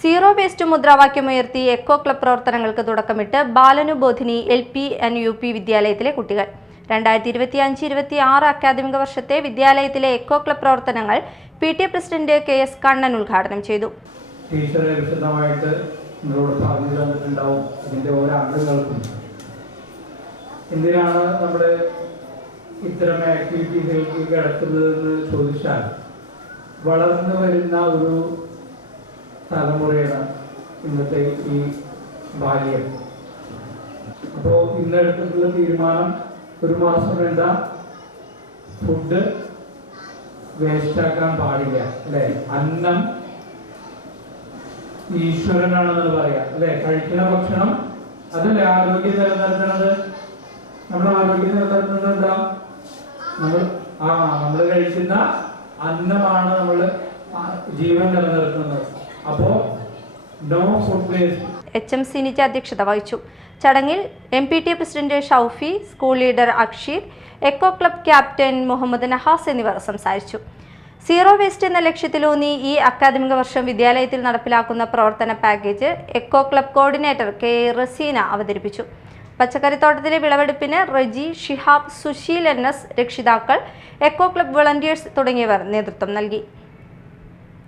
Zero waste മുദ്രാവാക്യം ഉയർത്തി echo club പ്രവർത്തനങ്ങൾക്ക് തുടക്കമിട്ട് Balanubodhini L P and U P വിദ്യാലയത്തിലെ കുട്ടികൾ. രണ്ടായിരത്തി ഇരുപത്തി അഞ്ച് ഇരുപത്തി ആറ് അക്കാദമിക വർഷത്തെ വിദ്യാലയത്തിലെ എക്കോ ക്ലബ് പ്രവർത്തനങ്ങൾ P T president K S Kannan ഉദ്ഘാടനം ചെയ്തു. ടീച്ചറെ വിശദമായിട്ട് എന്തിനാണ് നമ്മുടെ ഇത്തരം ആക്ടിവിറ്റീസിലേക്ക് കിടക്കുന്നതെന്ന് ചോദിച്ചാൽ വളർന്നു വരുന്ന ഒരു തലമുറയുടെ ഇന്നത്തെ ഈ ബാല്യം. അപ്പോൾ ഇന്നെടുത്തിട്ടുള്ള തീരുമാനം ഒരു മാസം എന്താ ഫുഡ് വേസ്റ്റ് ആക്കാൻ പാടില്ല അല്ലെ? അന്നം ഈശ്വരനാണെന്ന് പറയാം അല്ലെ? കഴിക്കുന്ന ഭക്ഷണം അതല്ലേ ആരോഗ്യം നിലനിർത്തുന്നത് നമ്മുടെ ആരോഗ്യം നിലനിർത്തുന്നത് എന്താ? നമ്മൾ ആ നമ്മൾ കഴിക്കുന്ന അന്നമാണ് നമ്മൾ ജീവൻ നിലനിർത്തുന്നത്. അപ്പോ no food waste H M Sinija അധ്യക്ഷത വഹിച്ചു. ചടങ്ങിൽ M P T president Shoufi school leader Aksheer eco club captain Muhammad Nahas എന്നിവർ സംസാരിച്ചു. സീറോ വേസ്റ്റ് എന്ന ലക്ഷ്യത്തിലൂന്നി ഈ അക്കാദമിക വർഷം വിദ്യാലയത്തിൽ നടപ്പിലാക്കുന്ന പ്രവർത്തന package eco club coordinator K Raseena അവതരിപ്പിച്ചു. പച്ചക്കറിത്തോട്ടത്തിലെ വിളവെടുപ്പിന് റജി ഷിഹാബ് സുശീൽ എൻ എസ് രക്ഷിതാക്കൾ എക്കോ ക്ലബ് വളണ്ടിയേഴ്സ് തുടങ്ങിയവർ നേതൃത്വം നൽകി.